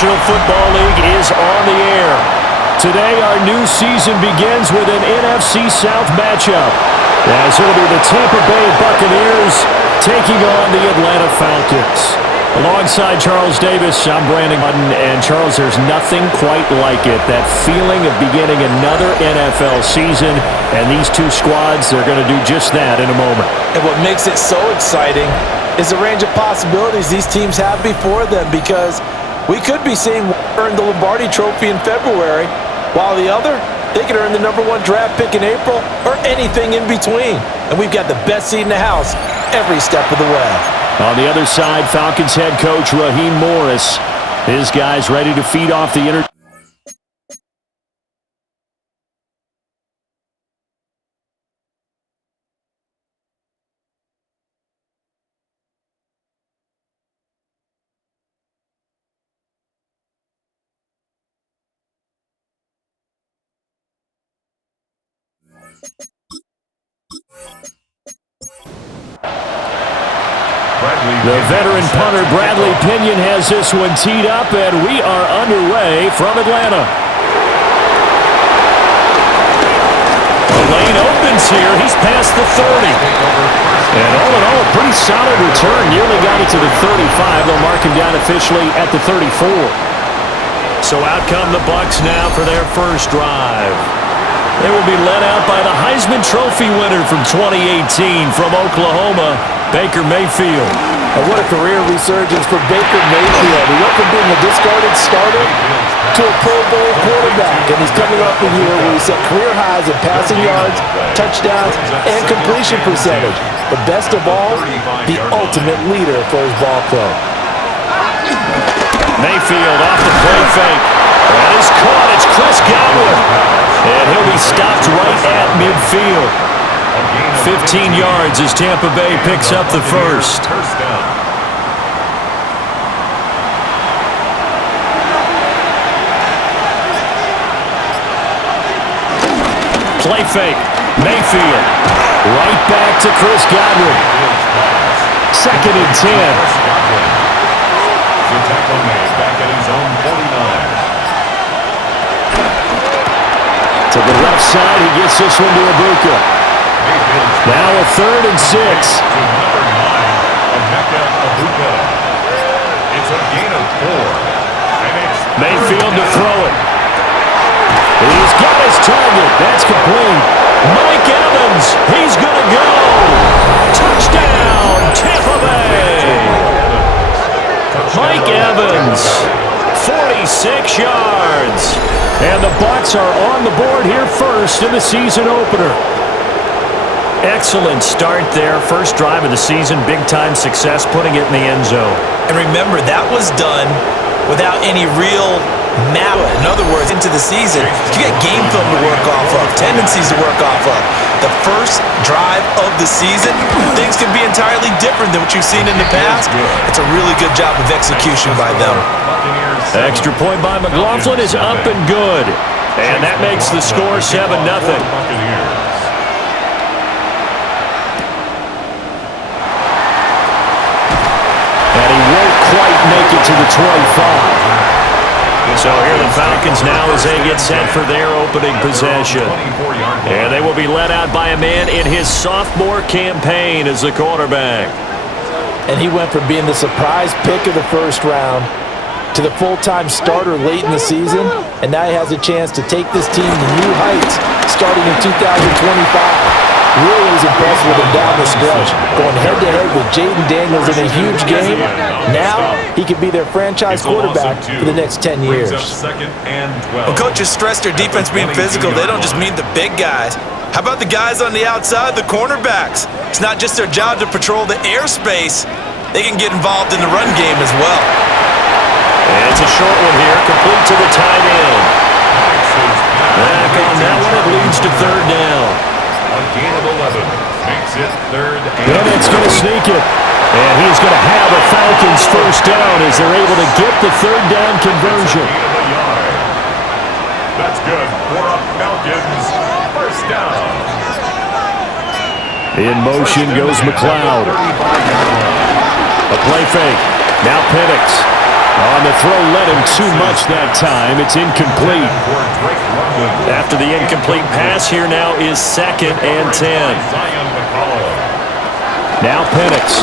National Football League is on the air. Today, our new season begins with an NFC South matchup, as it'll be the Tampa Bay Buccaneers taking on the Atlanta Falcons. Alongside Charles Davis, I'm Brandon Hutton, and Charles, there's nothing quite like it. That feeling of beginning another NFL season, and these two squads, they're going to do just that in a moment. And what makes it so exciting is the range of possibilities these teams have before them, because we could be seeing one earn the Lombardi Trophy in February, while the other, they could earn the #1 draft pick in April or anything in between. And we've got the best seat in the house every step of the way. On the other side, Falcons head coach Raheem Morris. His guys ready to feed off the The veteran punter Bradley Pinion has this one teed up, and we are underway from Atlanta. The lane opens here. He's past the 30. And all in all, a pretty solid return. Nearly got it to the 35. They'll mark him down officially at the 34. So out come the Bucs now for their first drive. They will be led out by the Heisman Trophy winner from 2018 from Oklahoma, Baker Mayfield. And what a career resurgence for Baker Mayfield. He went from being a discarded starter to a Pro Bowl quarterback, and he's coming off a year where he set career highs in passing yards, touchdowns, and completion percentage. But best of all, the ultimate leader for his ball club. Mayfield off the play fake. That is caught. It's Chris Godwin. And he'll be stopped right at midfield. 15 yards as Tampa Bay picks up the first. Play fake. Mayfield. Right back to Chris Godwin. 2nd and 10. The tackle made back at his own 49. To the left side, he gets this one to Ibuka. Now a 3rd and 6. To number 9, Ibuka. It's a gain of 4. And it's Mayfield to throw it. He's got his target. That's complete. Mike Evans. He's going to go. Touchdown, Tampa Bay. Mike Evans. 46 yards. And the Bucs are on the board here first in the season opener. Excellent start there. First drive of the season. Big-time success putting it in the end zone. And remember, that was done without any real mallet. In other words, into the season, you got game film to work off of, tendencies to work off of. The first drive of the season, things can be entirely different than what you've seen in the past. It's a really good job of execution by them. Extra point by McLaughlin is up and good. And that makes the score 7-0. And he won't quite make it to the 25. So here the Falcons now as they get set for their opening possession. And they will be led out by a man in his sophomore campaign as the quarterback. And he went from being the surprise pick of the first round to the full-time starter late in the season, and now he has a chance to take this team to new heights starting in 2025. Really was impressed with him down the stretch, going head-to-head with Jaden Daniels in a huge game. Now he could be their franchise quarterback for the next 10 years. When coaches stress their defense being physical, they don't just mean the big guys. How about the guys on the outside, the cornerbacks? It's not just their job to patrol the airspace. They can get involved in the run game as well. And it's a short one here, complete to the tight end. Back on that one, it leads to 3rd down. A gain of 11 makes it 3rd and Bennett's going to sneak it. And he's going to have a Falcons first down as they're able to get the 3rd down conversion. That's good for a Falcons first down. In motion goes McLeod. A play fake. Now Penix. On the throw, led him too much that time. It's incomplete. After the incomplete pass, here now is 2nd and 10. Now Penix.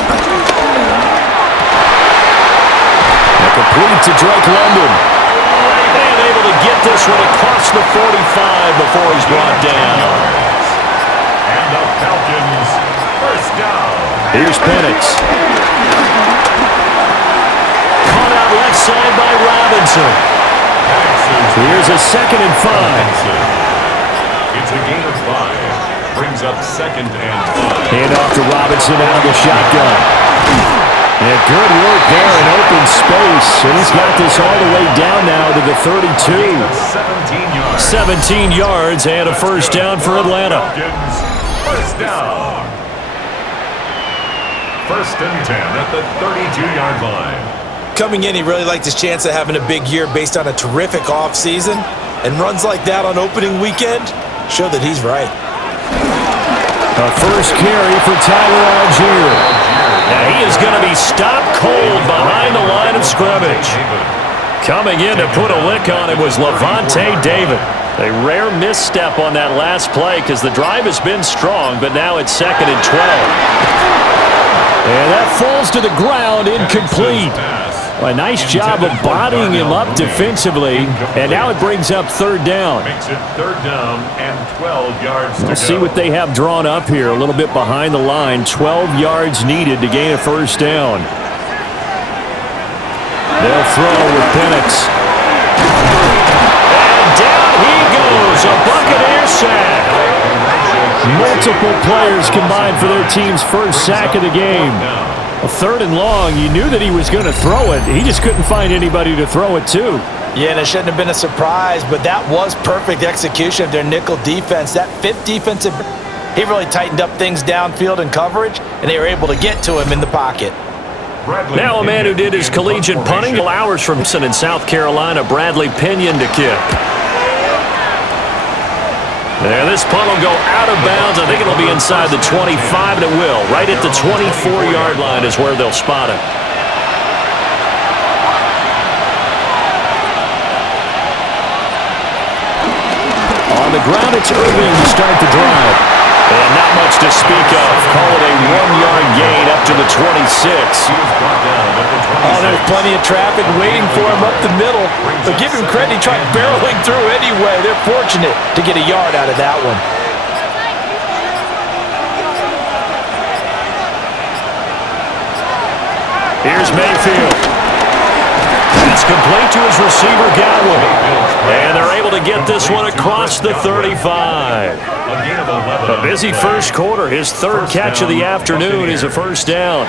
Complete to Drake London. And able to get this one across the 45 before he's brought down. And the Falcons, first down. Here's Penix. Caught out left side by Robinson. Here's a 2nd and 5. It's a gain of 5. Brings up 2nd and 5. Hand off to Robinson out of the shotgun. And good work there in open space. And he's got this all the way down now to the 32. 17 yards and a first down for Atlanta. First down. 1st and 10 at the 32-yard line. Coming in, he really liked his chance of having a big year based on a terrific offseason. And runs like that on opening weekend show that he's right. A first carry for Tyler Algier. Now he is going to be stopped cold behind the line of scrimmage. Coming in to put a lick on it was Levante David. A rare misstep on that last play because the drive has been strong, but now it's 2nd and 12. And that falls to the ground, incomplete. A nice job of bodying him up defensively, and now it brings up 3rd down. Makes it 3rd down and 12 yards to go. Let's see what they have drawn up here. A little bit behind the line. 12 yards needed to gain a first down. They'll throw with Penix. And down he goes. A Buccaneer sack. Multiple players combined for their team's first sack of the game. A 3rd and long. You knew that he was going to throw it. He just couldn't find anybody to throw it to. Yeah, and it shouldn't have been a surprise, but that was perfect execution of their nickel defense. That 5th defensive, he really tightened up things downfield in coverage, and they were able to get to him in the pocket. Now a man who did his collegiate punting hours from in South Carolina, Bradley Pinion to kick. And this punt will go out of bounds. I think it'll be inside the 25, and it will. Right at the 24-yard line is where they'll spot it. On the ground, it's Irving to start the drive. And not much to speak of. Call it a 1-yard gain up to the 26. Oh, there's plenty of traffic waiting for him up the middle. But give him credit, he tried barreling through anyway. They're fortunate to get a yard out of that one. Here's Mayfield. It's complete to his receiver, Godwin. And they're able to get this one across the 35. A busy first quarter. His 3rd catch of the afternoon is a first down.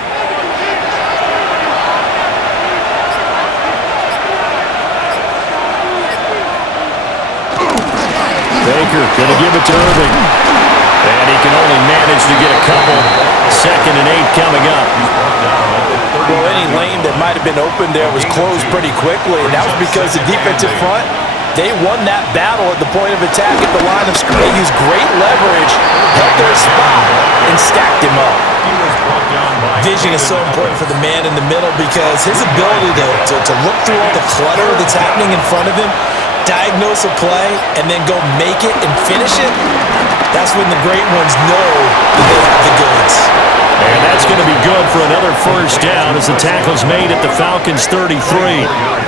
Baker going to give it to Irving. And he can only manage to get a couple. 2nd and 8 coming up. Well, any lane that might have been open there was closed pretty quickly, and that was because the defensive front, they won that battle at the point of attack at the line of scrimmage. They used great leverage, held their spot, and stacked him up. Vision is so important for the man in the middle because his ability to look through all the clutter that's happening in front of him, diagnose a play, and then go make it and finish it, that's when the great ones know that they have the goods. And that's going to be good for another first down as the tackle's made at the Falcons' 33.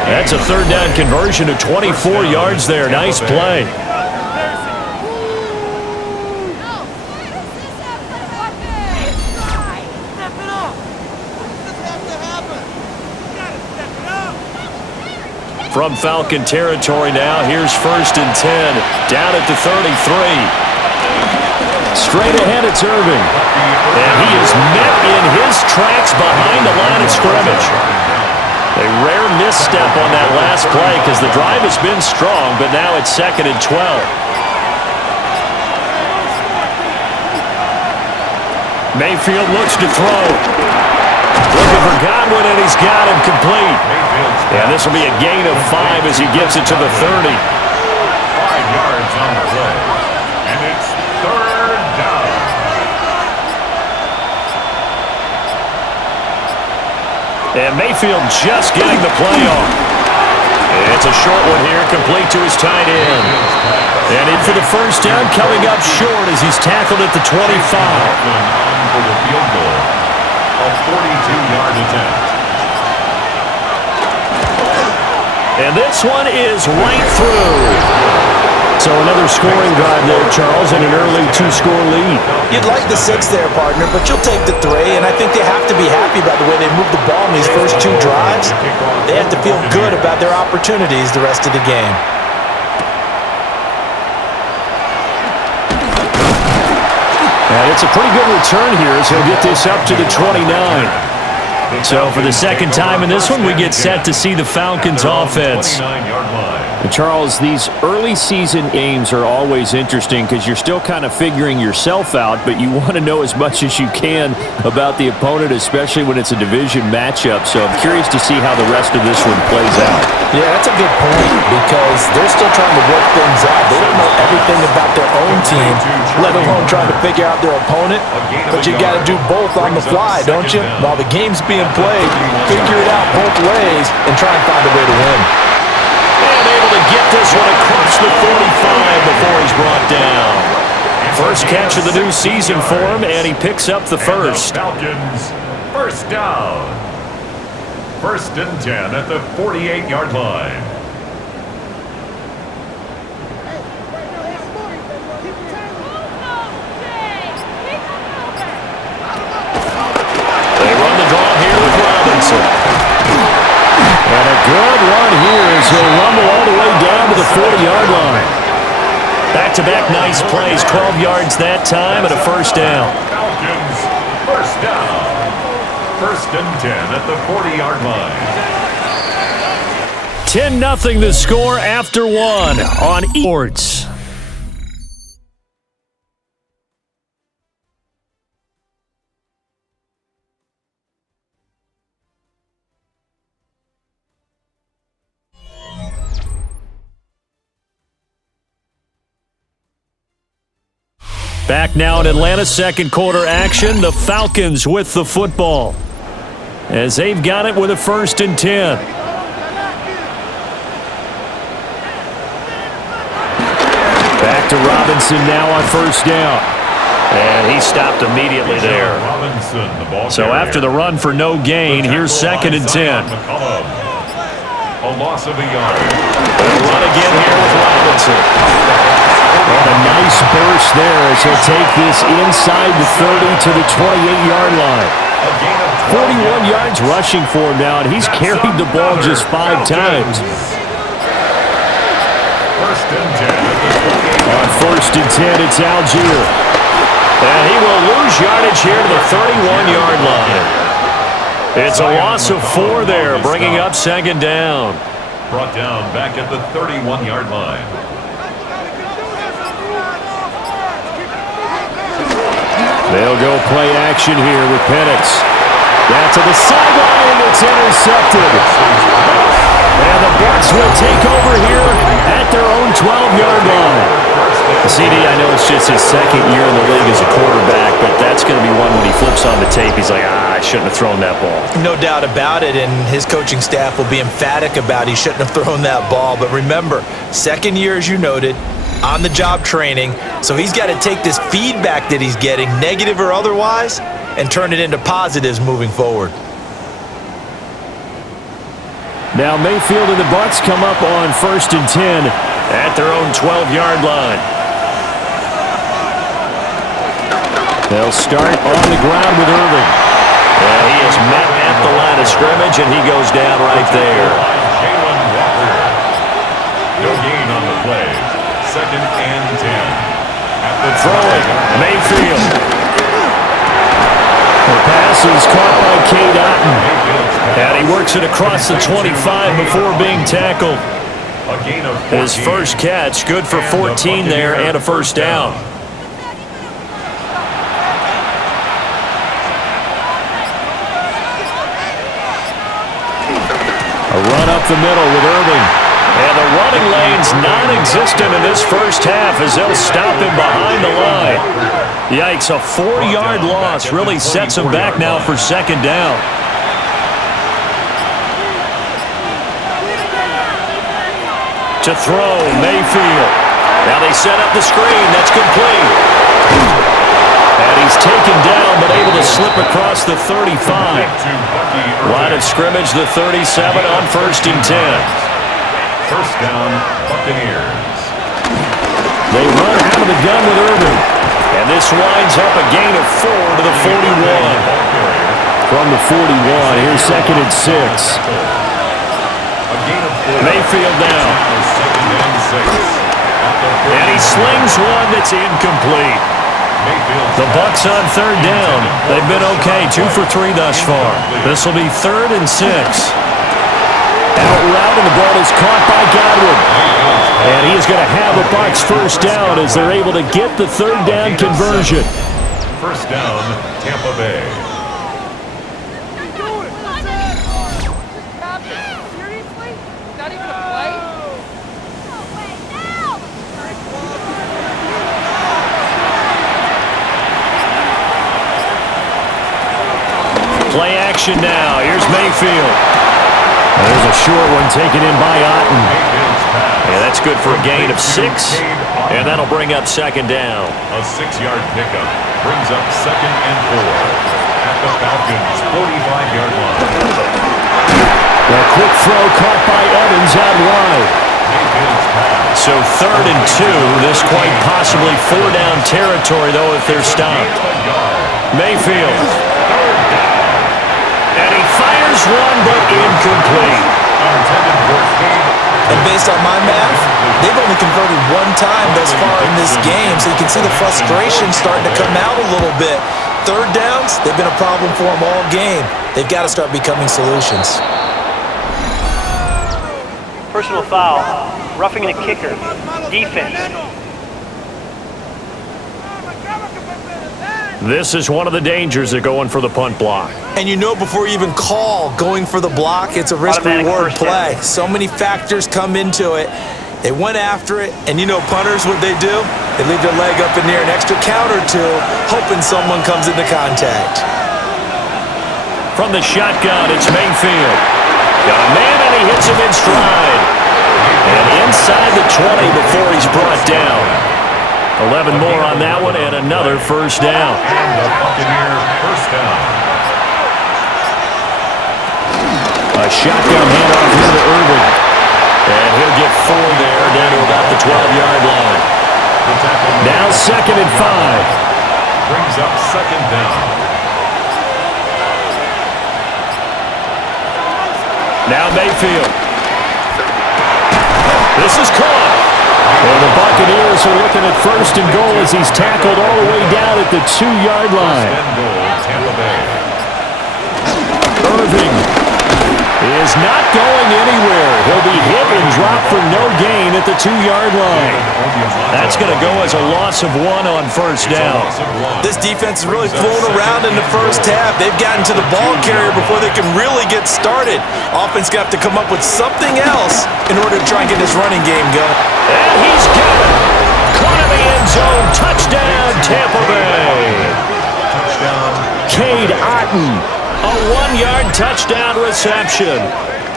That's a 3rd down conversion of 24 yards there. Nice play. From Falcon territory now, here's 1st and 10. Down at the 33. Straight ahead, it's Irving. And he is met in his tracks behind the line of scrimmage. A rare misstep on that last play because the drive has been strong, but now it's 2nd and 12. Mayfield looks to throw. Looking for Godwin, and he's got him complete. And this will be a gain of 5 as he gets it to the 30. 5 yards on the play. And it's 3rd down. And Mayfield just getting the play off. It's a short one here, complete to his tight end. And in for the first down, coming up short as he's tackled at the 25. For the field goal, a 42-yard attempt. And this one is right through. So another scoring drive there, Charles, and an early two-score lead. You'd like the 6 there, partner, but you'll take the 3, and I think they have to be happy about the way they moved the ball in these first 2 drives. They have to feel good about their opportunities the rest of the game. And it's a pretty good return here as he'll get this up to the 29. So for the second time in this one, we get set to see the Falcons offense. Charles, these early season games are always interesting because you're still kind of figuring yourself out, but you want to know as much as you can about the opponent, especially when it's a division matchup. So I'm curious to see how the rest of this one plays out. Yeah, that's a good point because they're still trying to work things out. They don't know everything about their own team, let alone trying to figure out their opponent. But you got to do both on the fly, don't you? While the game's being played, figure it out both ways and try and find a way to win. And able to get this one across the 45 before he's brought down. First catch of the new season for him, and he picks up the first. Falcons, first down. 1st and 10 at the 48-yard line. They run the draw here with Robinson. And a good run here as he'll rumble all the way down to the 40-yard line. Back-to-back nice plays, 12 yards that time and a first down. Falcons, first down. 1st and 10 at the 40-yard line. 10-0 the score after one on eSports. Back now in Atlanta, second quarter action. The Falcons with the football as they've got it with a 1st and 10. Back to Robinson now on first down. And he stopped immediatly there. So after the run for no gain, here's 2nd and 10. A loss of a yard. Run again here with Robinson. And a nice burst there as he'll take this inside the 30 to the 28-yard line. 41 yards rushing for him now, and he's carried the ball just 5 times. 1st and 10 at the 28. On 1st and 10, it's Algier. And he will lose yardage here to the 31-yard line. It's a loss of 4 there, bringing up 2nd down. Brought down back at the 31-yard line. They'll go play action here with Penix. Down to the sideline, and it's intercepted. And the Bucks will take over here at their own 12-yard line. CD, I know it's just his 2nd year in the league as a quarterback, but that's going to be one when he flips on the tape. He's like, I shouldn't have thrown that ball. No doubt about it, and his coaching staff will be emphatic about he shouldn't have thrown that ball. But remember, 2nd year, as you noted, on-the-job training, so he's got to take this feedback that he's getting, negative or otherwise, and turn it into positives moving forward. Now Mayfield and the Bucks come up on 1st and 10 at their own 12-yard line. They'll start on the ground with Irving. And he is met at the line of scrimmage, and he goes down right there. No gain on the play. 2nd and 10. At the throwing, Mayfield. The pass is caught by Cade Otton. And he works it across the 25 before being tackled. His first catch, good for 14 there and a first down. A run up the middle with Irving. And the running lane's non-existent in this first half as they'll stop him behind the line. Yikes, a 4-yard loss really sets him back now for 2nd down. To throw, Mayfield. Now they set up the screen. That's complete. And he's taken down, but able to slip across the 35. Line of scrimmage, the 37 on 1st and 10. First down, Buccaneers. They run out of the gun with Irvin. And this winds up a gain of 4 to the 41. From the 41, here's 2nd and 6. Mayfield now. And he slings one that's incomplete. The Bucs on 3rd down. They've been okay, 2 for 3 thus far. This will be 3rd and 6. Out route, and the ball is caught by Godwin. And he is going to have a Bucs first down as they're able to get the 3rd down conversion. First down, Tampa Bay. Play action now. Here's Mayfield. There's a short one taken in by Otten. Yeah, that's good for a gain of 6. And that'll bring up 2nd down. A 6-yard pickup brings up 2nd and 4 at the Falcons' 45-yard line. A quick throw caught by Evans out wide. So 3rd and 2. This quite possibly 4-down territory, though, if they're stopped. Mayfield. And he fires one, but incomplete. And based on my math, they've only converted 1 time thus far in this game, so you can see the frustration starting to come out a little bit. 3rd downs, they've been a problem for them all game. They've got to start becoming solutions. Personal foul, roughing the kicker, defense. This is one of the dangers of going for the punt block. And you know before you even call going for the block, it's a risk-reward play. So many factors come into it. They went after it, and you know punters, what they do? They leave their leg up in the air an extra count or 2, hoping someone comes into contact. From the shotgun, it's Mayfield. Got a man, and he hits him in stride. And inside the 20 before he's brought down. 11 more on that one, and another first down. And the Buccaneer first down. A shotgun handoff here to Irvin. And he'll get 4 there, down to about the 12-yard line. Now 2nd and 5. Brings up 2nd down. Now Mayfield. This is caught. And the Buccaneers are looking at 1st and goal as he's tackled all the way down at the 2-yard line. First and goal, Tampa Bay. Irving is not going anywhere. He'll be hit and dropped for no gain at the 2-yard line. That's going to go as a loss of 1 on 1st down. This defense is really fooling around in the first half. They've gotten to the ball carrier before they can really get started. Offense got to come up with something else in order to try and get this running game going. And he's got it. Caught in the end zone. Touchdown, Tampa Bay. Touchdown. Cade Otten. A 1-yard touchdown reception.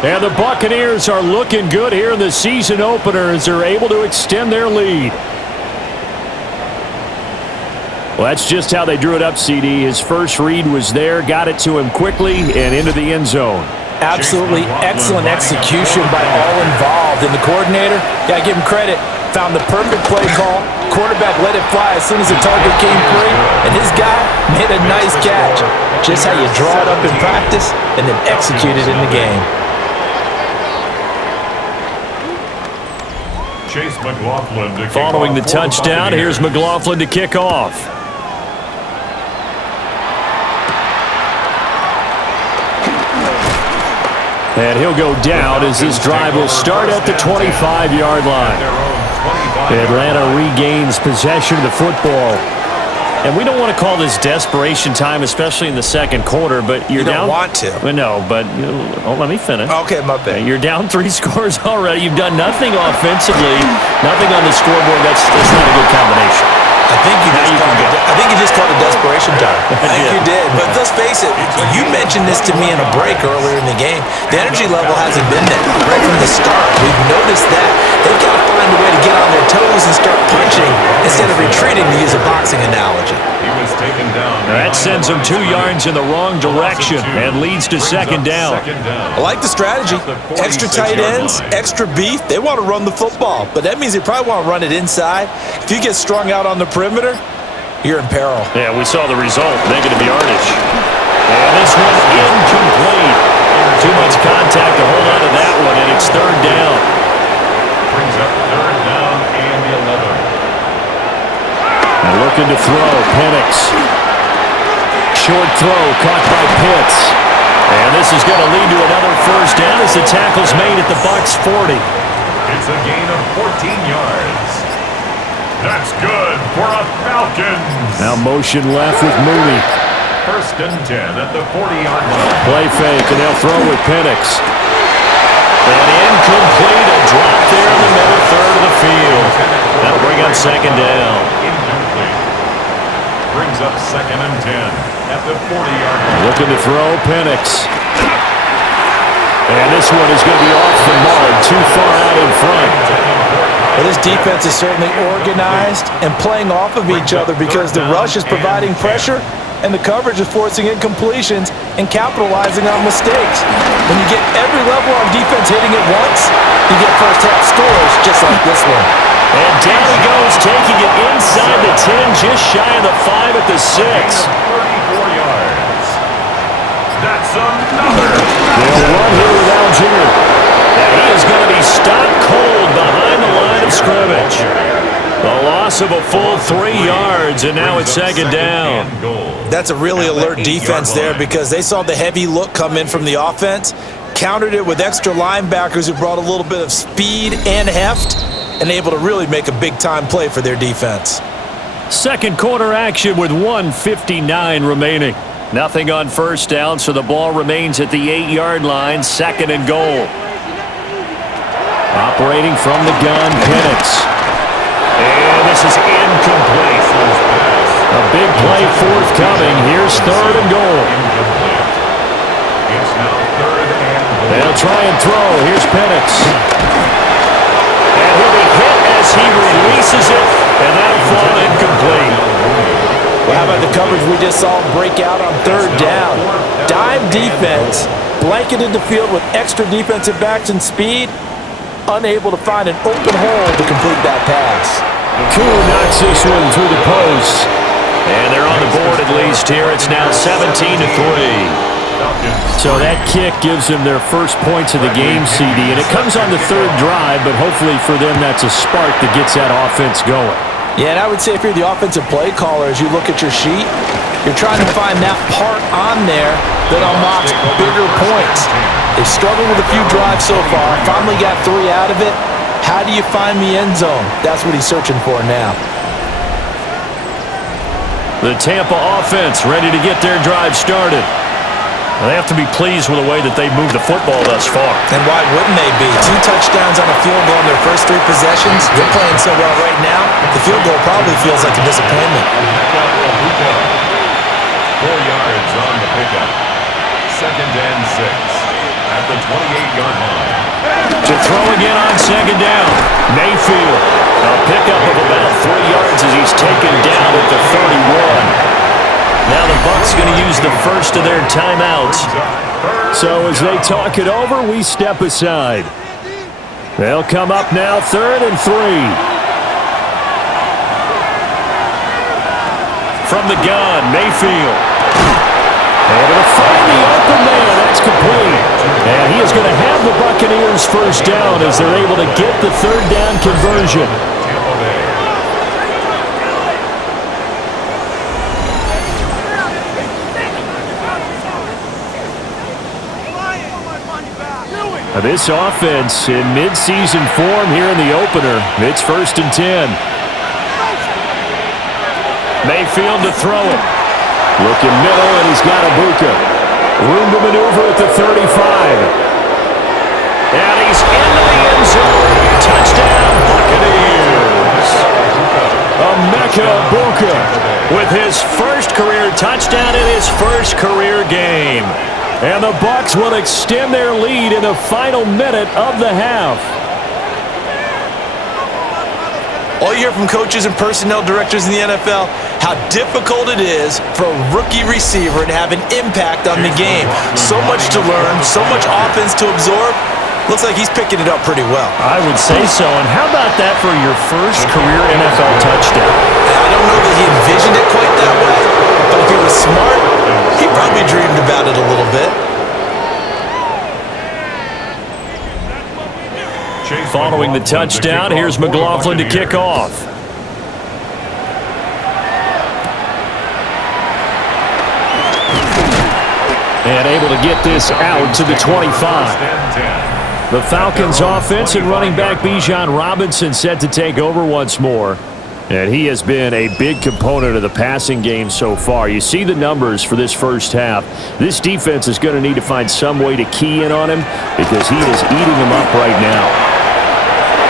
And the Buccaneers are looking good here in the season opener as they're able to extend their lead. Well, that's just how they drew it up, CD. His first read was there, got it to him quickly, and into the end zone. Absolutely excellent execution by all involved. And the coordinator, got to give him credit, found the perfect play call. Quarterback let it fly as soon as the target came free, and his guy made a nice catch. Just how you draw it up in practice and then execute it in the game. Chase McLaughlin to Following the touchdown, here's McLaughlin to kick off. And he'll go down as this drive will start at the 25-yard line. Atlanta regains possession of the football. And we don't want to call this desperation time, especially in the second quarter, but you're down. You don't want to. Well, no, but let me finish. Okay, my bad. You're down 3 scores already. You've done nothing offensively, nothing on the scoreboard. That's not a good combination. I think you called a desperation time. I think you did. But let's face it, you mentioned this to me in a break earlier in the game. The energy level hasn't been there right from the start. We've noticed that. They've got to find a way to get on their toes and start punching instead of retreating, to use a boxing analogy. He was taken down. That sends them 2 yards in the wrong direction and leads to second down. I like the strategy. Extra tight ends, extra beef. They want to run the football, but that means they probably want to run it inside. If you get strung out on the perimeter, you're in peril. Yeah, we saw the result, negative yardage. And this one incomplete. Too much contact to hold on to that one, and it's third down. Brings up third down and 11. And looking to throw, Penix. Short throw, caught by Pitts. And this is going to lead to another first down as the tackle's made at the Bucs 40. It's a gain of 14 yards. That's good for a Falcons. Now motion left with Mooney. First and 10 at the 40-yard line. Play fake, and they'll throw with Penix. And incomplete, a drop there in the middle third of the field. That'll bring up second down. Incomplete. Brings up second and 10 at the 40-yard line. Looking to throw, Penix. And this one is going to be off the mark, too far out in front. Well, this defense is certainly organized and playing off of each other because the rush is providing pressure and the coverage is forcing incompletions and capitalizing on mistakes. When you get every level on defense hitting it once, you get first-half scores just like this one. And down he goes, taking it inside the 10, just shy of the 5 at the 6. 34 yards. That's another. They'll run here with Algier. And he is going to be stopped cold behind the line of scrimmage. The loss of a full 3 yards, and now it's second down. That's a really alert defense there because they saw the heavy look come in from the offense, countered it with extra linebackers who brought a little bit of speed and heft, and able to really make a big-time play for their defense. Second quarter action with 1:59 remaining. Nothing on first down, so the ball remains at the 8-yard line, second and goal. Operating from the gun, Penix. And this is incomplete. A big play forthcoming. Here's third and goal. It's now third and goal. They'll try and throw. Here's Penix. And he'll be hit as he releases it, and that'll fall incomplete. Well, how about the coverage we just saw break out on third down? Dime defense, blanketed the field with extra defensive backs and speed, unable to find an open hole to complete that pass. Koo knocks this one through the post. And they're on the board at least here. It's now 17-3. So that kick gives them their first points of the game, CD. And it comes on the third drive, but hopefully for them that's a spark that gets that offense going. Yeah, and I would say if you're the offensive play caller, as you look at your sheet, you're trying to find that part on there that unlocks bigger points. They've struggled with a few drives so far. Finally got 3 out of it. How do you find the end zone? That's what he's searching for now. The Tampa offense ready to get their drive started. They have to be pleased with the way that they've moved the football thus far. And why wouldn't they be? 2 touchdowns on a field goal in their first 3 possessions. They're playing so well right now, the field goal probably feels like a disappointment. 4 yards on the pickup. Second and 6 at the 28-yard line. To throw again on second down. Mayfield. A pickup of about 3 yards as he's taken down at the 31. Now the Bucs going to use the first of their timeouts. So as they talk it over, we step aside. They'll come up now, 3rd and 3. From the gun, Mayfield. Able to find the open man. That's complete. And he is going to have the Buccaneers first down as they're able to get the 3rd down conversion. This offense in midseason form here in the opener. It's 1st and 10. Mayfield to throw it. Looking middle, and he's got a BUCS. Room to maneuver at the 35. And he's into the end zone. Touchdown, Buccaneers. Emeka BUCS. with his first career touchdown in his first career game. And the Bucs will extend their lead in the final minute of the half. All you hear from coaches and personnel directors in the NFL, how difficult it is for a rookie receiver to have an impact on the game. So much to learn, so much offense to absorb. Looks like he's picking it up pretty well. I would say so. And how about that for your first career NFL touchdown? I don't know that he envisioned it quite that way, but if he was smart, he probably dreamed about it a little bit. Following the touchdown, here's McLaughlin to kick off. And able to get this out to the 25. The Falcons offense and running back Bijan Robinson set to take over once more. And he has been a big component of the passing game so far. You see the numbers for this first half. This defense is going to need to find some way to key in on him because he is eating them up right now.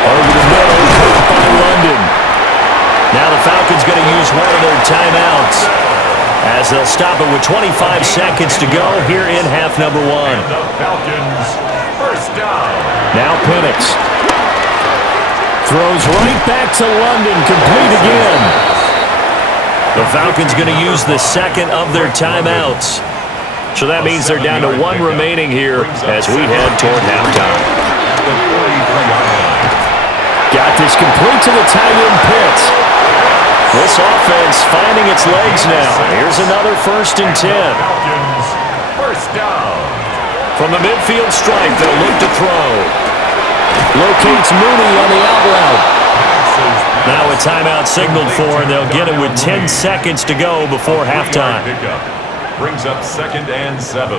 Over the middle, caught by London. Now the Falcons going to use one of their timeouts as they'll stop it with 25 seconds to go here in half number one. And the Falcons, first down. Now Penix throws right back to London, complete again. The Falcons going to use the second of their timeouts. So that means they're down to one remaining here as we head toward halftime. Got this complete to the tight end Pitts. This offense finding its legs now. Here's another 1st and 10. First down. From the midfield stripe, they'll look to throw. Locates Mooney on the out route. Now a timeout signaled for, and they'll get it with 10 seconds to go before halftime. Brings up 2nd and 7.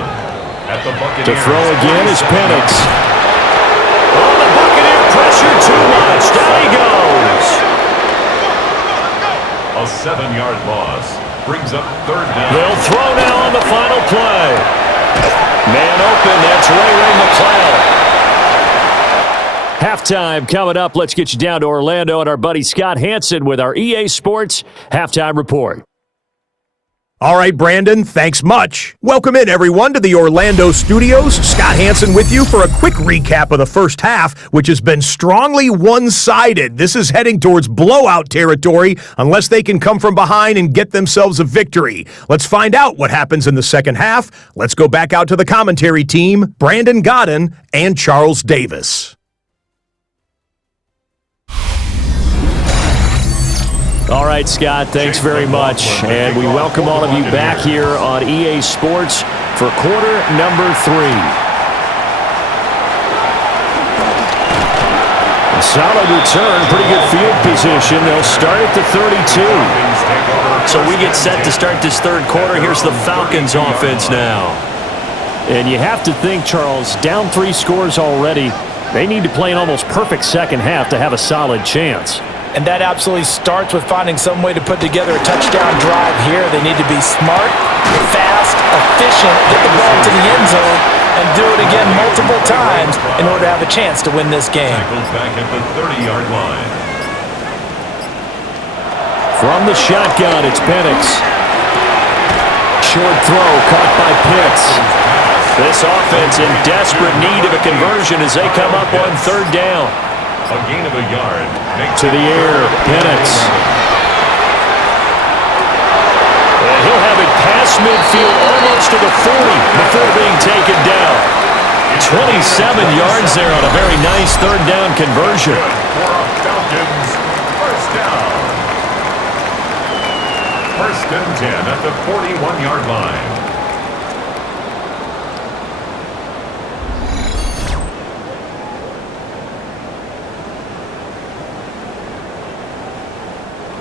At the Buccaneers. To throw again is Penix. Oh, the Buccaneer pressure too much. Down he goes. A 7-yard loss. Brings up 3rd down. They'll throw now on the final play. Man open. That's Ray McCloud. Halftime coming up. Let's get you down to Orlando and our buddy Scott Hansen with our EA Sports Halftime Report. All right, Brandon, thanks much. Welcome in, everyone, to the Orlando studios. Scott Hansen with you for a quick recap of the first half, which has been strongly one-sided. This is heading towards blowout territory unless they can come from behind and get themselves a victory. Let's find out what happens in the second half. Let's go back out to the commentary team, Brandon Godden and Charles Davis. All right, Scott, thanks very much. And we welcome all of you back here on EA Sports for quarter number 3. A solid return, pretty good field position. They'll start at the 32. So we get set to start this third quarter. Here's the Falcons offense now. And you have to think, Charles, down 3 scores already. They need to play an almost perfect second half to have a solid chance. And that absolutely starts with finding some way to put together a touchdown drive here. They need to be smart, fast, efficient, get the ball to the end zone, and do it again multiple times in order to have a chance to win this game. Tackled back at the 30-yard line. From the shotgun, it's Penix. Short throw caught by Pitts. This offense in desperate need of a conversion as they come up on 3rd down. A gain of a yard. To the air, Penix. And he'll have it past midfield almost to the 40 before being taken down. 27 yards there on a very nice 3rd down conversion. For a Falcons first down. 1st and 10 at the 41-yard line.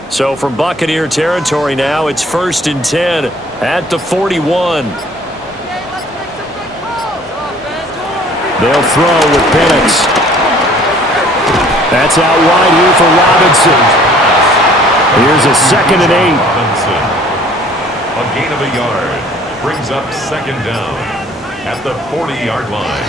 So from Buccaneer territory now, it's 1st and 10 at the 41. They'll throw with Penix. That's out wide here for Robinson. Here's a 2nd and 8. Robinson. A gain of a yard. Brings up 2nd down at the 40-yard line.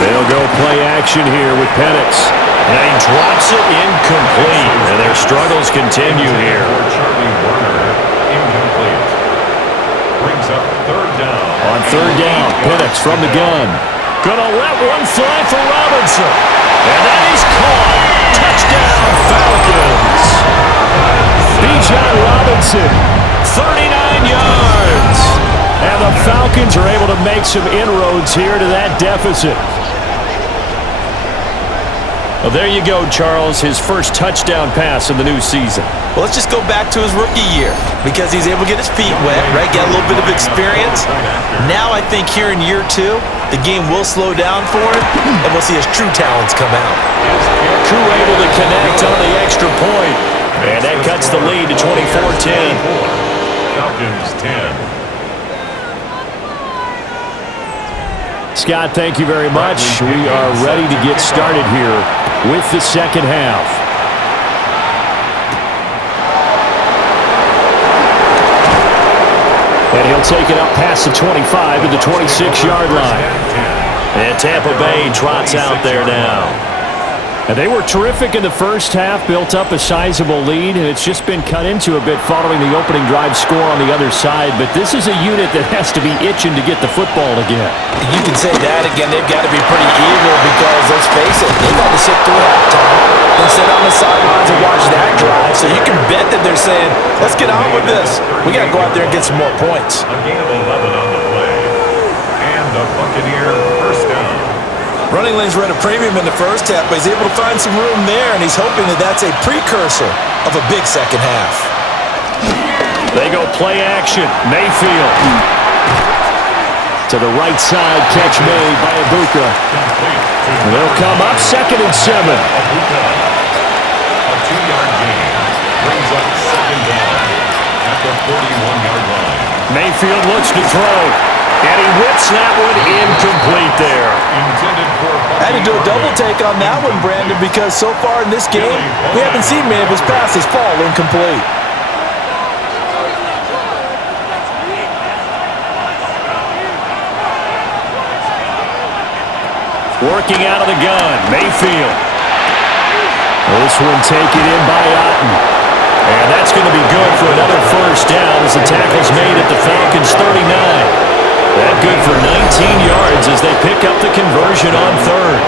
They'll go play action here with Penix. And he drops it incomplete. And their struggles continue here. Charlie Warner. third down. Penix from the gun. Gonna let one fly for Robinson. And that is caught. Touchdown, Falcons. Bijan Robinson, 39 yards. And the Falcons are able to make some inroads here to that deficit. Well, there you go, Charles, his first touchdown pass of the new season. Well, let's just go back to his rookie year because he's able to get his feet wet, right? Get a little bit of experience. Now I think here in year two, the game will slow down for him, and we'll see his true talents come out. Crew able to connect on the extra point. And that cuts the lead to 24-10. Falcons 10. Scott, thank you very much. We are ready to get started here with the second half. And he'll take it up past the 25 to the 26-yard line. And Tampa Bay trots out there now. And they were terrific in the first half, built up a sizable lead, and it's just been cut into a bit following the opening drive score on the other side. But this is a unit that has to be itching to get the football again. You can say that again. They've got to be pretty eager because, let's face it, they've had to sit through halftime and sit on the sidelines and watch that drive. So you can bet that they're saying, let's get on with this. We got to go out there and get some more points. A gain of 11 on the play. And the Buccaneer first down. Running lanes were at a premium in the first half, but he's able to find some room there, and he's hoping that that's a precursor of a big second half. They go play action. Mayfield. To the right side, catch made by Ibuka. And they'll come up 2nd and 7. A 2-yard gain brings up second down at the 41-yard line. Mayfield looks to throw. And he whips that one incomplete there. I had to do a double take on that one, Brandon, because so far in this game, we haven't seen many of his passes fall incomplete. Working out of the gun, Mayfield. This one taken in by Otten. And that's going to be good for another first down as the tackle's made at the Falcons' 39. That good for 19 yards as they pick up the conversion on third.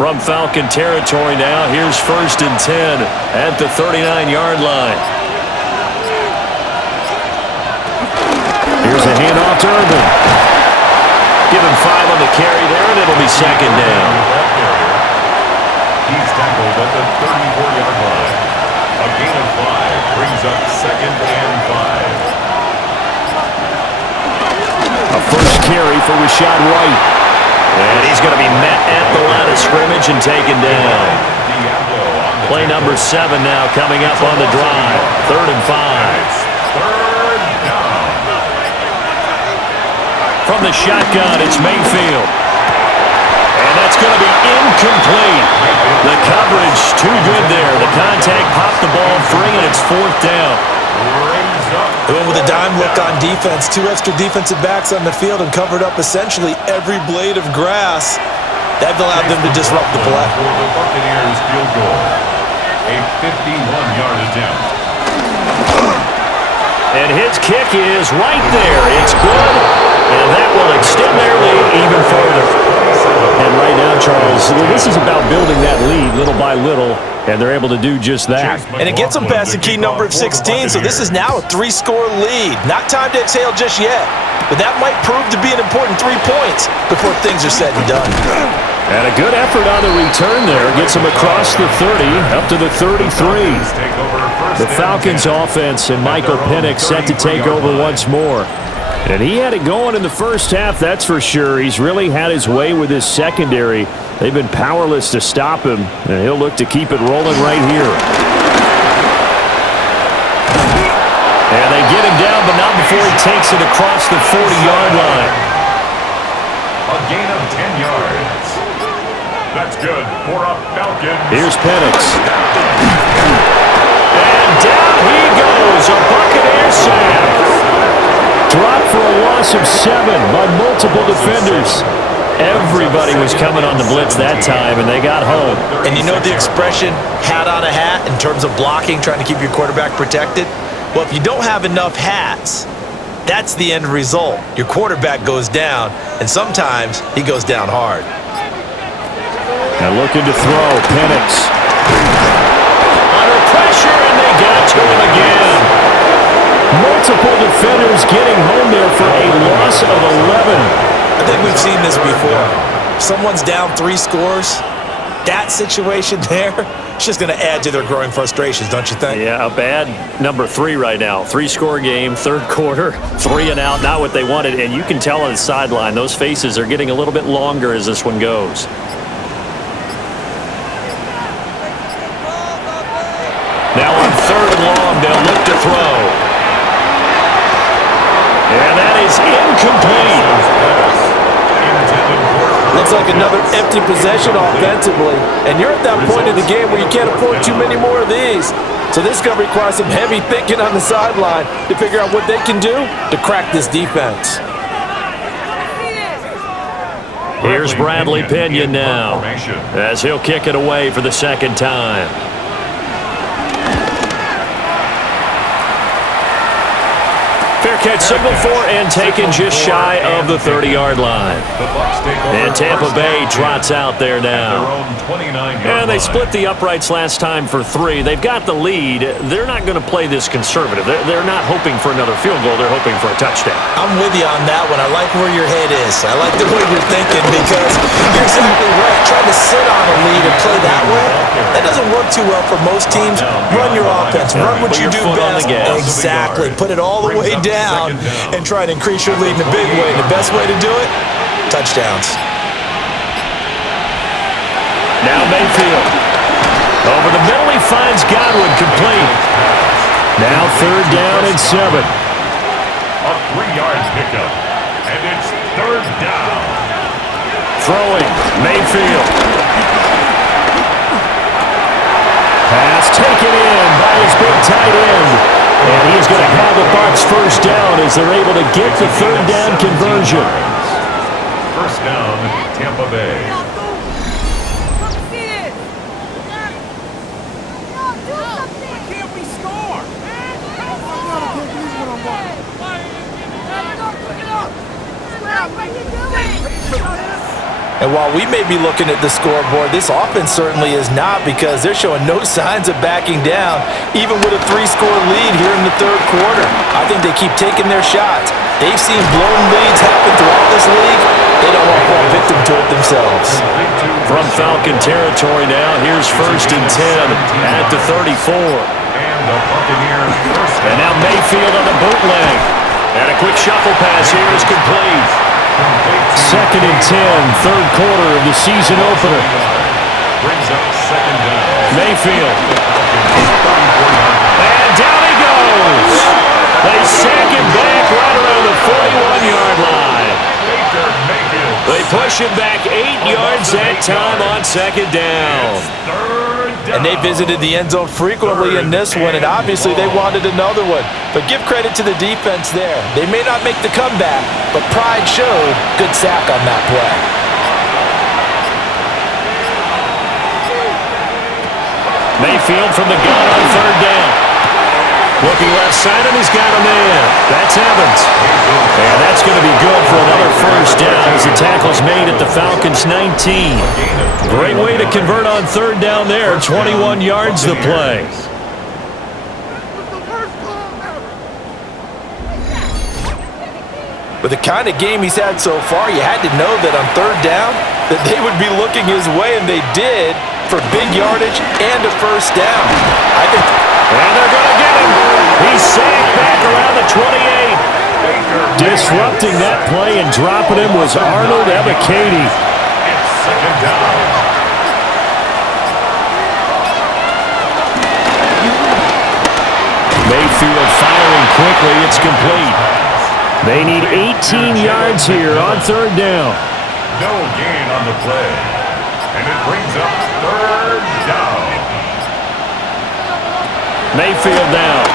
From Falcon territory now, here's 1st and 10 at the 39-yard line. Here's a handoff to Urban. Give him 5 on the carry there, and it'll be second down. He's tackled at the 34-yard line. A gain of 5 brings up 2nd and 5. A first carry for Rashad White. And he's going to be met at the line of scrimmage and taken down. Play number 7 now coming up on the drive. 3rd and 5. Third down. From the shotgun, it's Mayfield. And that's going to be incomplete. The coverage too good there. The contact popped the ball free, and it's 4th down. They went with a dime look on defense. 2 extra defensive backs on the field and covered up essentially every blade of grass. That allowed them to disrupt the play. For the Buccaneers field goal. A 51-yard attempt. And his kick is right there. It's good. And that will extend their lead even further. And right now, Charles, this is about building that lead little by little, and they're able to do just that. And it gets them past the key number of 16, so this is now a 3-score lead. Not time to exhale just yet, but that might prove to be an important 3 points before things are said and done. And a good effort on the return there. Gets them across the 30, up to the 33. The Falcons offense and Michael Penix set to take over once more. And he had it going in the first half, that's for sure. He's really had his way with his secondary. They've been powerless to stop him, and he'll look to keep it rolling right here. And they get him down, but not before he takes it across the 40-yard line. A gain of 10 yards. That's good for a Falcons. Here's Penix. And down he goes, a Buccaneer sack. Dropped for a loss of 7 by multiple defenders. Everybody was coming on the blitz that time, and they got home. And you know the expression, hat on a hat, in terms of blocking, trying to keep your quarterback protected? Well, if you don't have enough hats, that's the end result. Your quarterback goes down, and sometimes he goes down hard. Now looking to throw, Penix. Under pressure, and they got to him again. Multiple defenders getting home there for a loss of 11. I think we've seen this before. Someone's down 3 scores. That situation there, it's just going to add to their growing frustrations, don't you think? Yeah, a bad number 3 right now. 3-score game, third quarter, 3 and out, not what they wanted. And you can tell on the sideline, those faces are getting a little bit longer as this one goes. Now on 3rd and long, they'll look to throw. And that is incomplete. Looks like another empty possession offensively. And you're at that point in the game where you can't afford too many more of these. So this is going to require some heavy thinking on the sideline to figure out what they can do to crack this defense. Here's Bradley Pinion now, as he'll kick it away for the second time. Fair catch signal for and taken just shy of the 30-yard line. And Tampa Bay trots out there now. And they split the uprights last time for 3. They've got the lead. They're not going to play this conservative. They're not hoping for another field goal. They're hoping for a touchdown. I'm with you on that one. I like where your head is. I like the way you're thinking because you're exactly right. Trying to sit on a lead and play that way, that doesn't work too well for most teams. Run your offense. Run what you do best. Exactly. Put it all the way down and try to increase your lead in a big way. And the best way to do it, touchdowns. Now Mayfield. Over the middle, he finds Godwin complete. Now 3rd down and 7. A 3-yard pickup. And it's 3rd down. Throwing, Mayfield. Pass taken in by his big tight end. And he is going to have the Bucs first down as they're able to get the 3rd down conversion. First down, Tampa Bay. And while we may be looking at the scoreboard, this offense certainly is not because they're showing no signs of backing down, even with a 3-score lead here in the 3rd quarter. I think they keep taking their shots. They've seen blown leads happen throughout this league. They don't want to fall victim to it themselves. From Falcon territory now, here's 1st and 10 at the 34. And the Buccaneers first. And now Mayfield on the bootleg. And a quick shuffle pass here is complete. 2nd and 10, 3rd quarter of the season opener. Brings up 2nd down. Mayfield. And down he goes. They sack him back right around the 41-yard line. They push him back 8 yards that time on 2nd down. And they visited the end zone frequently in this one, and obviously they wanted another one. But give credit to the defense there. They may not make the comeback, but pride showed. Good sack on that play. Mayfield from the gun on 3rd down. Looking left side, and he's got a man. That's Evans. And that's going to be good for another first down as the tackle's made at the Falcons' 19. Great way to convert on 3rd down there. 21 yards to play. With the kind of game he's had so far, you had to know that on 3rd down that they would be looking his way, and they did, for big yardage and a first down. And they're going to get him. He's sacked back around the 28. Disrupting that play and dropping him was Arnold Ebiketie. It's 2nd down. Mayfield firing quickly. It's complete. They need 18 yards here on 3rd down. No gain on the play. And it brings up 3rd down. Mayfield now.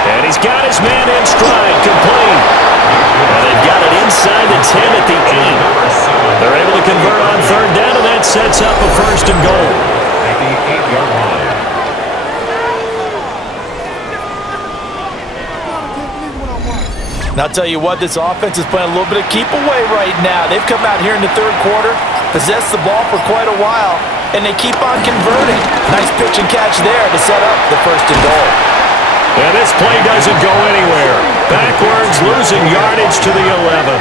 And he's got his man in stride, complete. And they've got it inside the 10 at the 8. They're able to convert on third down, and that sets up a first and goal. At the 8-yard line. And I'll tell you what, this offense is playing a little bit of keep away right now. They've come out here in the third quarter, possessed the ball for quite a while, and they keep on converting. Nice pitch and catch there to set up the first and goal. And this play doesn't go anywhere. Backwards, losing yardage to the 11.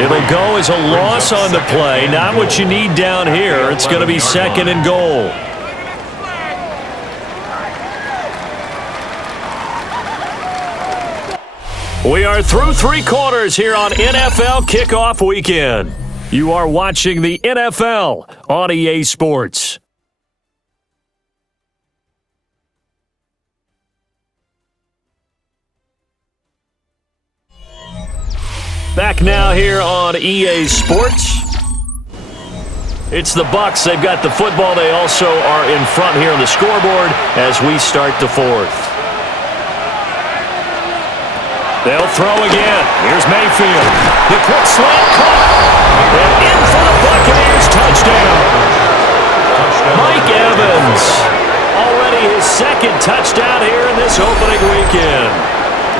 It'll go as a loss on the play. Not what you need down here. It's going to be second and goal. We are through three quarters here on NFL Kickoff Weekend. You are watching the NFL on EA Sports. Back now here on EA Sports. It's the BUCS. They've got the football. They also are in front here on the scoreboard as we start the fourth. They'll throw again. Here's Mayfield. The quick slant caught. And in for the Buccaneers touchdown. Mike Evans. Already his second touchdown here in this opening weekend.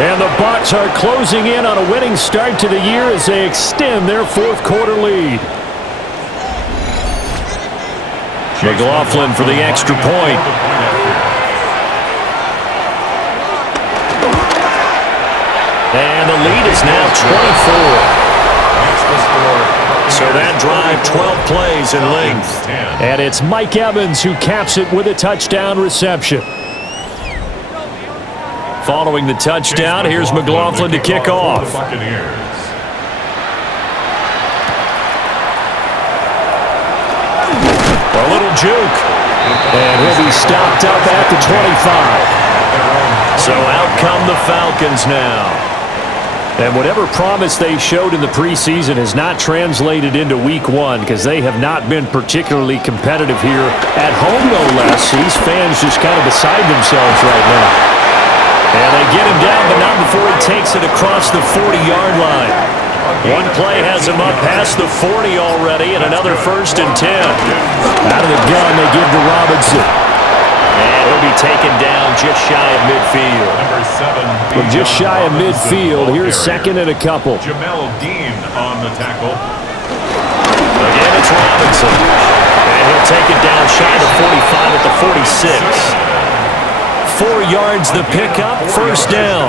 And the BUCS are closing in on a winning start to the year as they extend their fourth quarter lead. McLaughlin for the extra point. And the lead is now 24. So that drive, 12 plays in length. And it's Mike Evans who caps it with a touchdown reception. Following the touchdown, here's McLaughlin to kick off. A little juke. And he'll be stopped up at the 25. So out come the Falcons now. And whatever promise they showed in the preseason has not translated into week one because they have not been particularly competitive here at home, no less. These fans just kind of beside themselves right now. And they get him down, but not before he takes it across the 40-yard line. One play has him up past the 40 already, and another first and 10. Out of the gun, they give to Robinson. And he'll be taken down just shy of midfield. From just shy of midfield, here's second and a couple. Jamel Dean on the tackle. Again, it's Robinson. And he'll take it down shy of 45 at the 46. 4 yards the pickup, first down.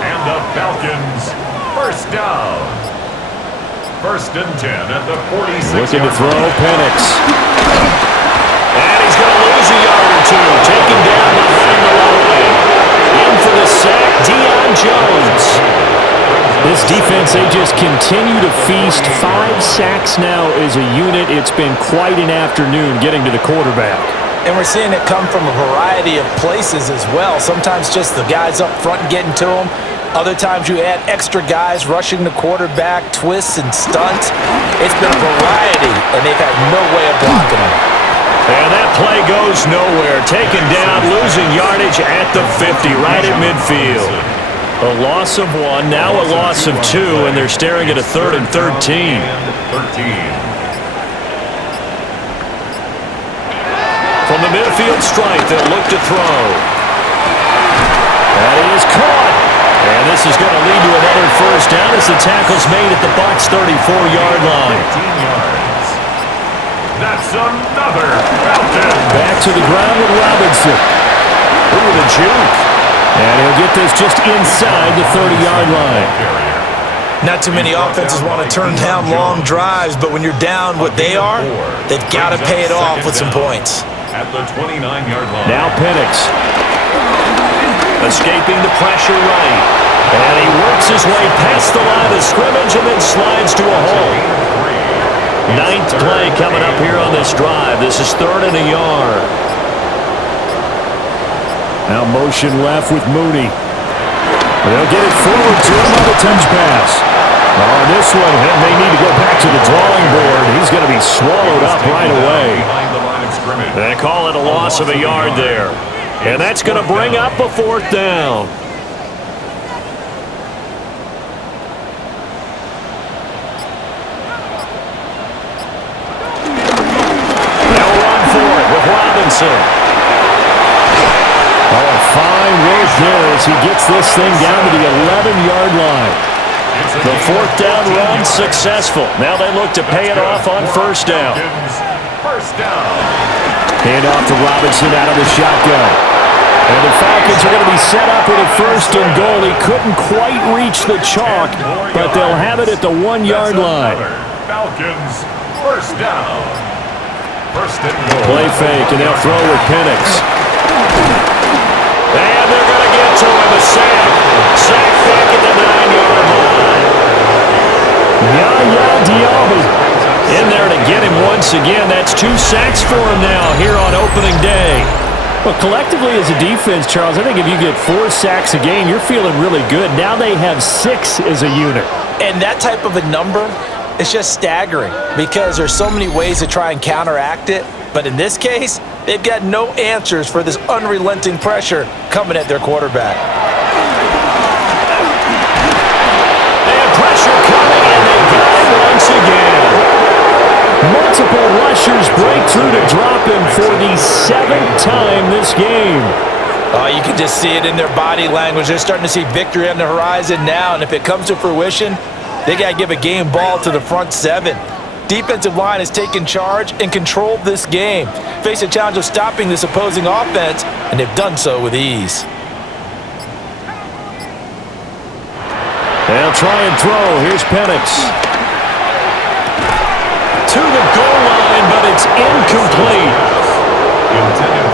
And the Falcons, first down. First and 10 at the 46. Looking to throw, Penix. And he's going to lose a yard or two. Taken down behind the line. In for the sack, Deion Jones. This defense, they just continue to feast. 5 sacks now as a unit. It's been quite an afternoon getting to the quarterback. And we're seeing it come from a variety of places as well. Sometimes just the guys up front getting to them. Other times you add extra guys rushing the quarterback, twists and stunts. It's been a variety, and they've had no way of blocking them. And that play goes nowhere. Taken down, losing yardage at the 50, right at midfield. A loss of 1, now a loss of 2, and they're staring at a 3rd and 13. From the midfield stripe, they'll look to throw. That is caught. And this is going to lead to another first down as the tackle's made at the BUCS 34-yard line. 15 yards. That's another Falcon. Back to the ground with Robinson. Ooh, the juke. And he'll get this just inside the 30-yard line. Not too many offenses want to turn down long drives, but when you're down what they are, they've got to pay it off with some points. At the 29-yard line. Now Penix. Escaping the pressure right. And he works his way past the line of scrimmage and then slides to a hole. 9th play coming up here on this drive. This is 3rd and a yard. Now motion left with Mooney. They'll get it forward to him on the touch pass. On this one, he may need to go back to the drawing board. He's going to be swallowed up right away. They call it a loss of a yard there. And that's going to bring up a 4th down. Robinson. Oh, fine work there as he gets this thing down to the 11-yard line. The fourth down run successful. Now they look to pay it off on first down. Hand off to Robinson out of the shotgun. And the Falcons are going to be set up with a first and goal. He couldn't quite reach the chalk, but they'll have it at the 1-yard line. Falcons, first down. First and goal. Play fake, and they'll throw with Penix. And they're going to get to him, a sack. Sack back at the 9-yard line. Yaya Diaby in there to get him once again. That's 2 sacks for him now here on opening day. Well, collectively as a defense, Charles, I think if you get 4 sacks a game, you're feeling really good. Now they have 6 as a unit. And that type of a number is just staggering because there's so many ways to try and counteract it. But in this case, they've got no answers for this unrelenting pressure coming at their quarterback. They have pressure coming, and they got it once again. Multiple rushers break through to drop him for the 7th time this game. Oh, you can just see it in their body language. They're starting to see victory on the horizon now, and if it comes to fruition, they got to give a game ball to the front 7. Defensive line has taken charge and controlled this game. Face a challenge of stopping this opposing offense, and they've done so with ease. They'll try and throw. Here's Penix. To the goal line, but it's incomplete.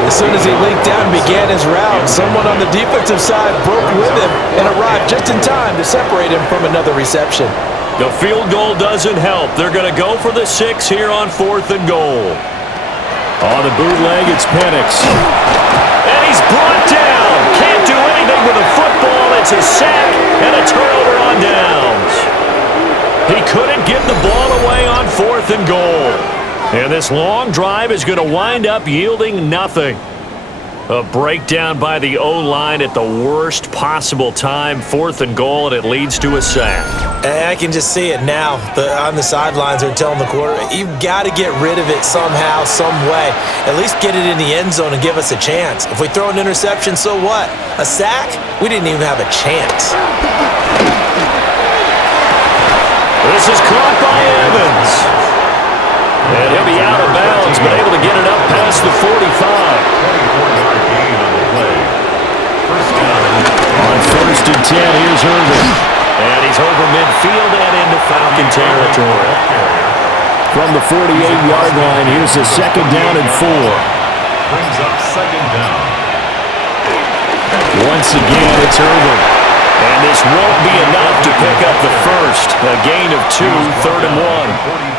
As soon as he leaked out and began his route, someone on the defensive side broke with him and arrived just in time to separate him from another reception. The field goal doesn't help. They're going to go for the 6 here on 4th and goal. On the bootleg, it's Penix. And he's brought down. Can't do anything with a football. It's a sack and a turnover on downs. He couldn't get the ball away on 4th and goal. And this long drive is going to wind up yielding nothing. A breakdown by the O-line at the worst possible time. 4th and goal, and it leads to a sack. And I can just see it now. On the sidelines, they're telling the quarterback, you've got to get rid of it somehow, some way. At least get it in the end zone and give us a chance. If we throw an interception, so what? A sack? We didn't even have a chance. This is caught by Evans. And he'll be out of bounds, but able to get it up past the 45. 24-yard gain on the play. First down. On 1st and 10, here's Irvin. And he's over midfield and into Falcon territory. From the 48-yard line, here's a 2nd down and 4. Brings up 2nd down. Once again, it's Irvin. And this won't be enough to pick up the first. A gain of 2, 3rd and 1.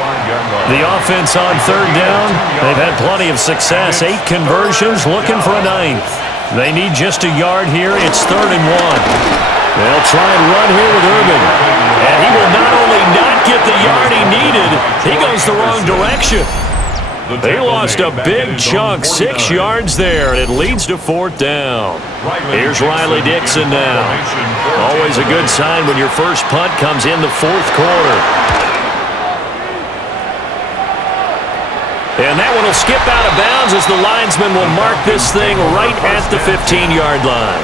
The offense on 3rd down, they've had plenty of success. 8 conversions, looking for a 9th. They need just a yard here. It's 3rd and 1. They'll try and run here with Irvin. And he will not only not get the yard he needed, he goes the wrong direction. They lost a big chunk, 6 yards there, and it leads to 4th down. Here's Riley Dixon now. Always a good sign when your first punt comes in the 4th quarter. And that one will skip out of bounds as the linesman will mark this thing right at the 15-yard line.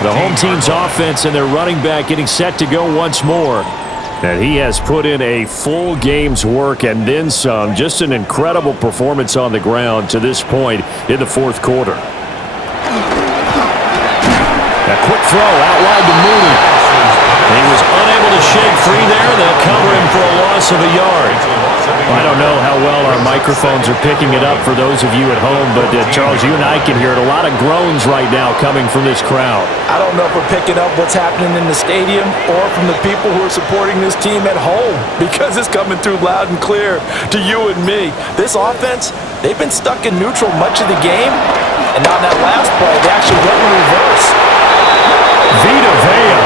The home team's offense and their running back getting set to go once more. And he has put in a full game's work and then some. Just an incredible performance on the ground to this point in the 4th quarter. A quick throw out wide to Mooney. He was unable to shake free there. They'll cover him for a loss of a yard. I don't know how well our microphones are picking it up for those of you at home, but Charles, you and I can hear it. A lot of groans right now coming from this crowd. I don't know if we're picking up what's happening in the stadium or from the people who are supporting this team at home, because it's coming through loud and clear to you and me. This offense, they've been stuck in neutral much of the game, and on that last play, they actually went in reverse. Vita Vea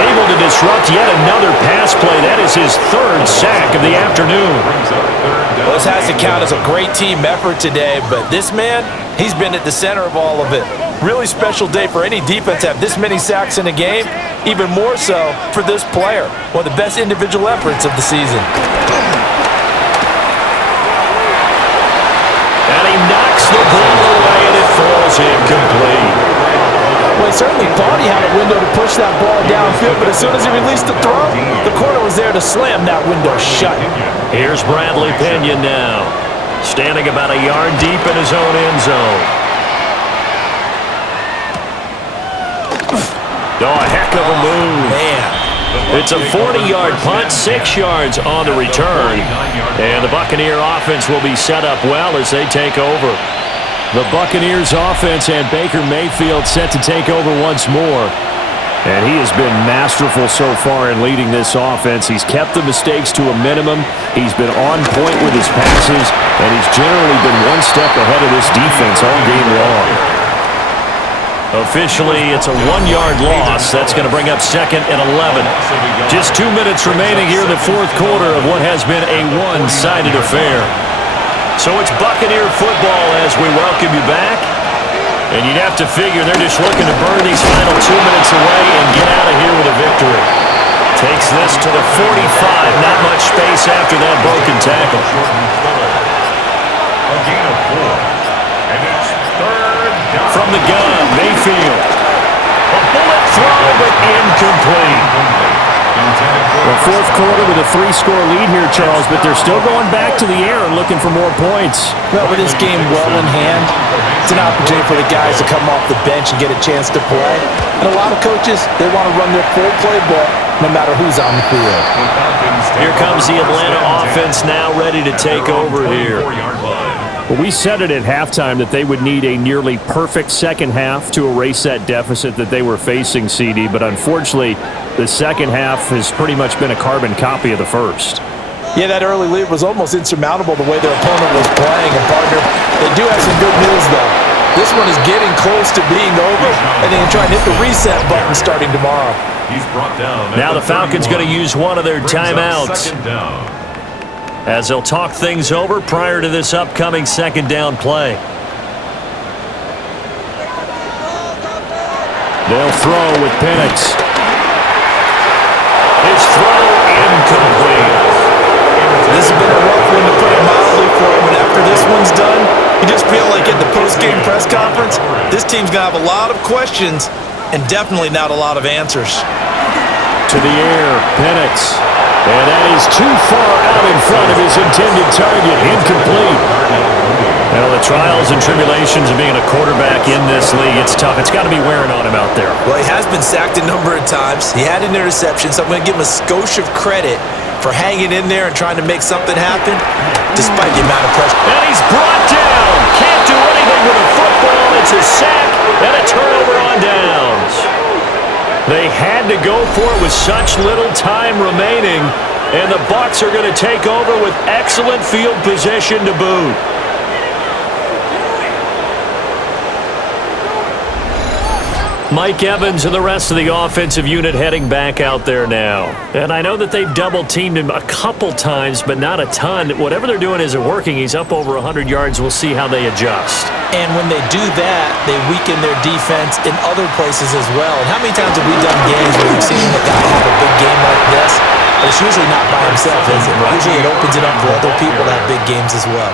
able to disrupt yet another pass play. That is his 3rd sack of the afternoon. Well, this has to count as a great team effort today, but this man, he's been at the center of all of it. Really special day for any defense to have this many sacks in a game, even more so for this player. One of the best individual efforts of the season. And he knocks the incomplete. Well, he certainly thought he had a window to push that ball downfield, but as soon as he released the throw, the corner was there to slam that window shut. Here's Bradley Pinion now, standing about a yard deep in his own end zone. Oh, a heck of a move. Man. It's a 40-yard punt, 6 yards on the return. And the Buccaneer offense will be set up well as they take over. The Buccaneers offense and Baker Mayfield set to take over once more. And he has been masterful so far in leading this offense. He's kept the mistakes to a minimum. He's been on point with his passes. And he's generally been one step ahead of this defense all game long. Officially, it's a 1-yard loss. That's going to bring up 2nd and 11. Just 2 minutes remaining here in the fourth quarter of what has been a one-sided affair. So it's Buccaneer football as we welcome you back. And you'd have to figure they're just looking to burn these final 2 minutes away and get out of here with a victory. Takes this to the 45. Not much space after that broken tackle. A gain of 4. And it's 3rd down. From the gun, Mayfield. A bullet throw, but incomplete. The fourth quarter with a 3-score lead here, Charles, but they're still going back to the air and looking for more points. Well, with this game well in hand, it's an opportunity for the guys to come off the bench and get a chance to play. And a lot of coaches, they want to run their full playbook no matter who's on the field. Here comes the Atlanta offense now ready to take over here. Well, we said it at halftime that they would need a nearly perfect second half to erase that deficit that they were facing, CD, but unfortunately, the second half has pretty much been a carbon copy of the first. Yeah, that early lead was almost insurmountable the way their opponent was playing. And, partner, they do have some good news, though. This one is getting close to being over, and they can try and hit the reset button starting tomorrow. He's brought down. Now the Falcons going to use one of their timeouts as they'll talk things over prior to this upcoming second down play. They'll throw with Penix. His throw incomplete. This has been a rough one to put it mildly for him, and after this one's done, you just feel like at the post-game press conference, this team's going to have a lot of questions and definitely not a lot of answers. To the air, Penix. And that is too far out in front of his intended target. Incomplete. Well, the trials and tribulations of being a quarterback in this league, it's tough. It's got to be wearing on him out there. Well, he has been sacked a number of times. He had an interception, so I'm going to give him a skosh of credit for hanging in there and trying to make something happen despite the amount of pressure. And he's brought down. Can't do anything with a football. It's a sack and a turnover on downs. They had to go for it with such little time remaining, and the Bucs are going to take over with excellent field position to boot. Mike Evans and the rest of the offensive unit heading back out there now. And I know that they've double-teamed him a couple times, but not a ton. Whatever they're doing isn't working. He's up over 100 yards. We'll see how they adjust. And when they do that, they weaken their defense in other places as well. And how many times have we done games where we've seen a guy have a big game like this? But it's usually not by himself, is it? Usually it opens it up for other people to have big games as well.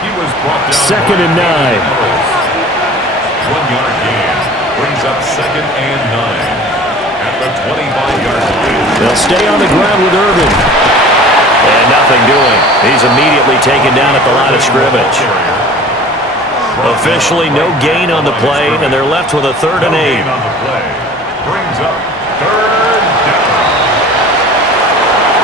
He was brought down. 2nd and 9. 1-yard gain. Brings up 2nd and 9 at the 25-yard line. They'll stay on the ground with Irvin. And nothing doing. He's immediately taken down at the line of scrimmage. Officially no gain on the play, and they're left with a 3rd and 8. On the play. Brings up 3rd down.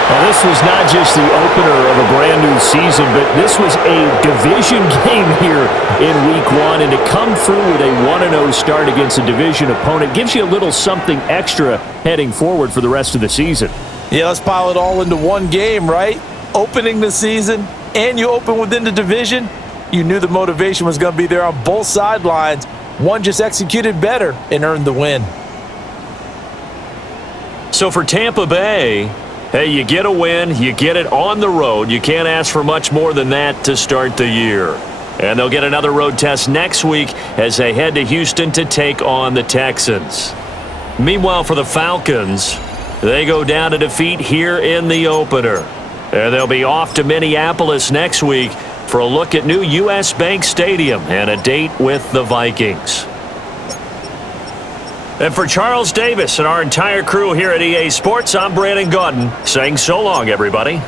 Now, this was not just the opener of a brand new season, but this was a division game here in week 1, and to come through with a 1-0 start against a division opponent gives you a little something extra heading forward for the rest of the season. Yeah, let's pile it all into one game, right? Opening the season, and you open within the division. You knew the motivation was going to be there on both sidelines. One just executed better and earned the win. So for Tampa Bay, hey, you get a win, you get it on the road. You can't ask for much more than that to start the year. And they'll get another road test next week as they head to Houston to take on the Texans. Meanwhile, for the Falcons, they go down to defeat here in the opener. And they'll be off to Minneapolis next week for a look at new U.S. Bank Stadium and a date with the Vikings. And for Charles Davis and our entire crew here at EA Sports, I'm Brandon Gaudin saying so long, everybody.